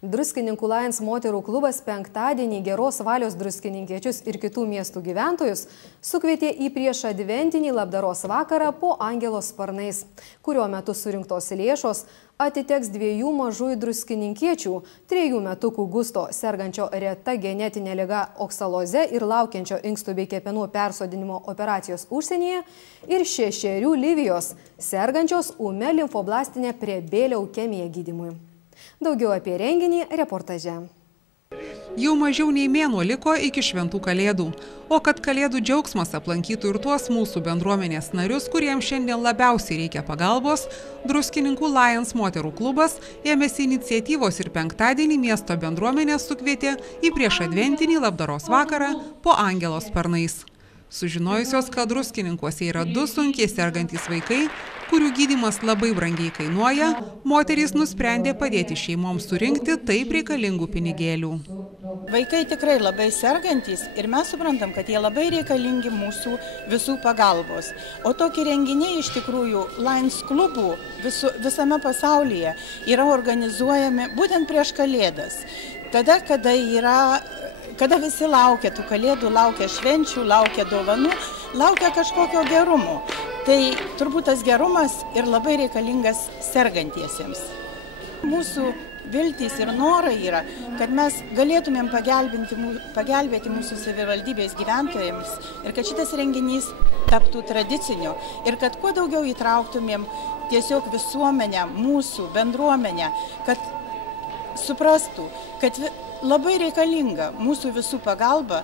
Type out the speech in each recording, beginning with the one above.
Druskininkų Lions moterų klubas penktadienį geros valios druskininkiečius ir kitų miestų gyventojus sukvietė į prieš adventinį labdaros vakarą po angelo sparnais, kurio metu surinktos lėšos atiteks 2 mažųjų druskininkiečių, 3 metukų Gusto, sergančio reta genetinė liga oksaloze ir laukiančio inkstų bei kepenų persodinimo operacijos užsienyje, ir 6 Livijos, sergančios ūmia limfoblastinė prebė leukemija gydymui. Daugiau apie renginį reportaže. Jau mažiau nei mėnuo liko iki šventų kalėdų. O kad kalėdų džiaugsmas aplankytų ir tuos mūsų bendruomenės narius, kuriems šiandien labiausiai reikia pagalbos, Druskininkų Lions moterų klubas ėmėsi iniciatyvos ir penktadienį miesto bendruomenės sukvietė į prieš adventinį labdaros vakarą po angelo sparnais. Sužinojusios, kad druskininkuose yra 2 sunkiai sergantys vaikai, kurių gydymas labai brangiai kainuoja, moterys nusprendė padėti šeimoms surinkti taip reikalingų pinigėlių. Vaikai tikrai labai sergantys ir mes suprantam, kad jie labai reikalingi mūsų visų pagalbos. O tokie renginiai iš tikrųjų Lions klubų visame pasaulyje yra organizuojami būtent prieš Kalėdas. Tada, kada visi laukia tų Kalėdų, laukia švenčių, laukia dovanų, laukia kažkokio gerumo. Tai turbūt tas gerumas ir labai reikalingas sergantiesiems. Mūsų viltys ir norai yra, kad mes galėtumėm pagelbėti mūsų savivaldybės gyventojams ir kad šitas renginys taptų tradiciniu ir kad kuo daugiau įtrauktumėm tiesiog visuomenę, mūsų bendruomenę, kad suprastų, kad labai reikalinga mūsų visų pagalba,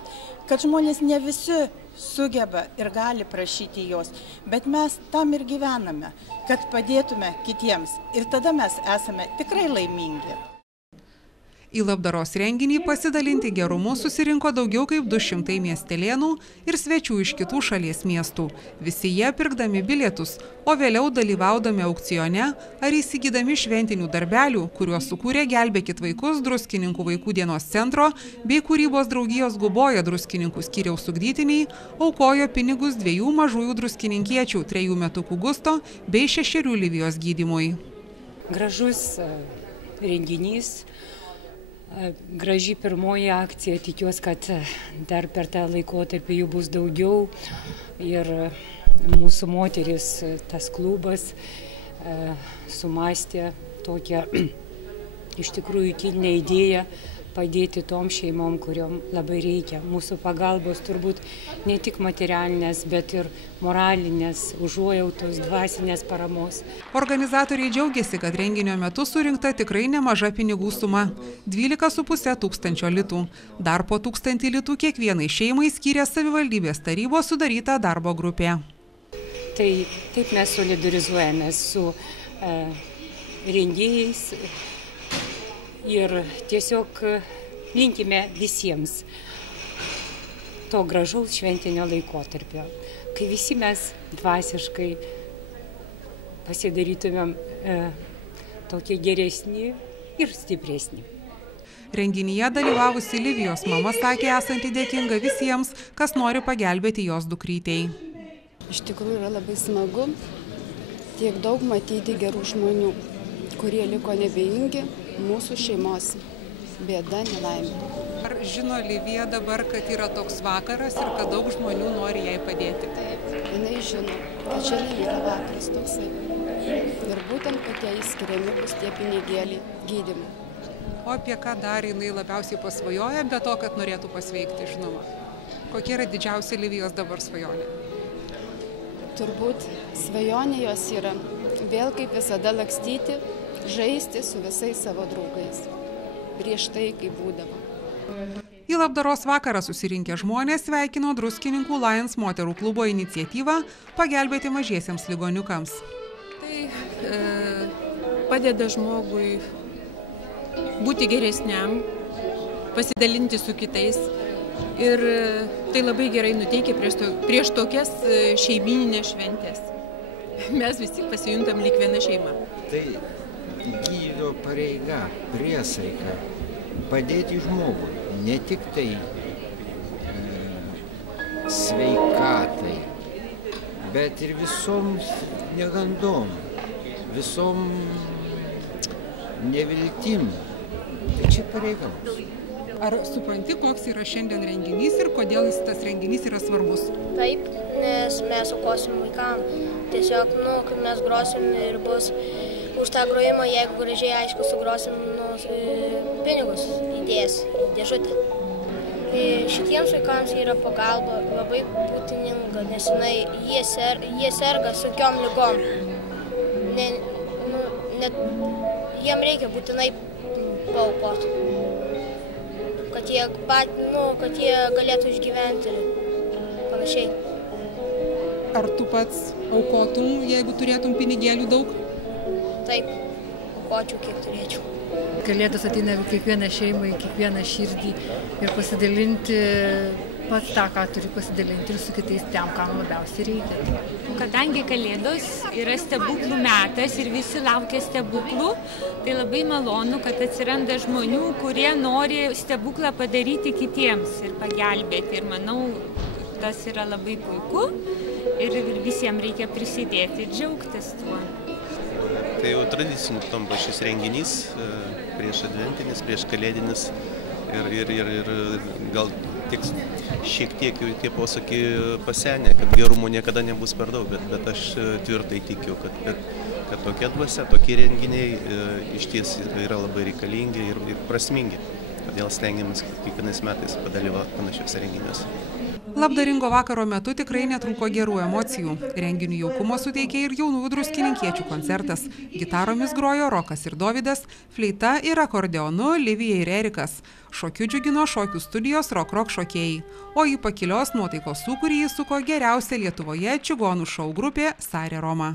kad žmonės ne visi sugeba ir gali prašyti jos, bet mes tam ir gyvename, kad padėtume kitiems ir tada mes esame tikrai laimingi. Į labdaros renginį pasidalinti gerumu susirinko daugiau kaip 200 miestelėnų ir svečių iš kitų šalies miestų. Visi jie pirkdami bilietus, o vėliau dalyvaudami aukcione ar įsigydami šventinių darbelių, kuriuos sukūrė Gelbėkit vaikus Druskininkų vaikų dienos centro bei kūrybos draugijos Guboja druskininkų skyriaus ugdytiniai, aukojo pinigus 2 mažųjų druskininkiečių, 3 metukų Gusto bei 6 Livijos gydymui. Gražus renginys. Graži pirmoji akcija, tikiuosi, kad dar per tą laikotarpį jų bus daugiau ir mūsų moteris, tas klubas, sumastė tokią iš tikrųjų kilnią idėją padėti tom šeimom, kuriom labai reikia. Mūsų pagalbos turbūt ne tik materialinės, bet ir moralinės, užuojautos, dvasinės paramos. Organizatoriai džiaugiasi, kad renginio metu surinkta tikrai nemaža pinigų suma – 12,5 tūkstančio litų. Dar po 1000 litų kiekvienai šeimai skyrė savivaldybės tarybos sudaryta darbo grupė. Tai taip mes solidarizuojamės su rengėjais ir tiesiog linkime visiems to gražaus šventinio laikotarpio, kai visi mes dvasiškai pasidarytumėm tokie geresni ir stipresni. Renginyje dalyvavusi Livijos mama sakė esanti dėkinga visiems, kas nori pagelbėti jos dukrytei. Iš tikrųjų yra labai smagu tiek daug matyti gerų žmonių, kurie liko nebejingi mūsų šeimos bėda, nelaimė. Ar žino Livija dabar, kad yra toks vakaras ir kad daug žmonių nori jai padėti? Taip, jinai žino, kad šiandien yra vakaras toksai. Ir būtent, kad jai skiriami bus tie pinigėliai gydymui. O apie ką dar jinai labiausiai pasvajoja, be to, kad norėtų pasveikti, žinoma? Kokia yra didžiausia Livijos dabar svajonė? Turbūt svajonė jos yra vėl kaip visada lakstyti, žaisti su visais savo draugais, prieš tai, kaip būdavo. Į labdaros vakarą susirinkę žmonės sveikino Druskininkų Lions moterų klubo iniciatyvą pagelbėti mažiesiems ligoniukams. Tai padeda žmogui būti geresniam, pasidalinti su kitais ir tai labai gerai nuteikia prieš tokias šeimyninės šventės. Mes visi pasijuntam lyg viena šeima. Tai gyvio pareiga, priesaika padėti žmogui, ne tik tai sveikatai, bet ir visom negandom, visom neviltim Tai čia pareiga. Ar supranti, koks yra šiandien renginys ir kodėl tas renginys yra svarbus? Taip, nes mes aukosim vaikam. Tiesiog, kai mes grosim ir bus už tą grojimą, jeigu gražiai aišku sugrosim pinigus įdės į dėžutę. Šitiems vaikams yra pagalba labai būtininga, nes jie serga sunkiom ligom. Jiem reikia būtinai paaukoti, kad jie galėtų išgyventi panašiai. Ar tu pats aukotum, jeigu turėtum pinigėlių daug? Taip, aukočiau, kiek turėčiau. Kalėdos ateina kiekvieną šeimą, į kiekvieną širdį ir pasidalinti pats tą, ką turi pasidalinti ir su kitais tiem, kam labiausiai reikia. Kadangi Kalėdos yra stebuklų metas ir visi laukia stebuklų, tai labai malonu, kad atsiranda žmonių, kurie nori stebuklą padaryti kitiems ir pagelbėti. Ir manau, tas yra labai puiku ir visiems reikia prisidėti ir džiaugtis tuo. Tai jau tradiciniu tampa šis renginys, prieš adventinis, prieš kalėdinis ir gal tik šiek tiek jau tie posakiai pasenę, kad gerumo niekada nebus per daug, bet aš tvirtai tikiu, kad tokia dvasia, tokie renginiai išties yra labai reikalingi ir prasmingi. Todėl stengiamės kiekvienais metais padalyvauti panašiuose renginiuose. Labdaringo vakaro metu tikrai netrūko gerų emocijų. Renginių jaukumo suteikė ir jaunųjų druskininkiečių koncertas. Gitaromis grojo Rokas ir Dovydas, fleita ir akordeonu Livija ir Erikas. Šokiu džiugino šokių studijos rock šokėjai. O į pakilios nuotaikos sūkurį įsuko geriausia Lietuvoje čigonų šou grupė Sarė Roma.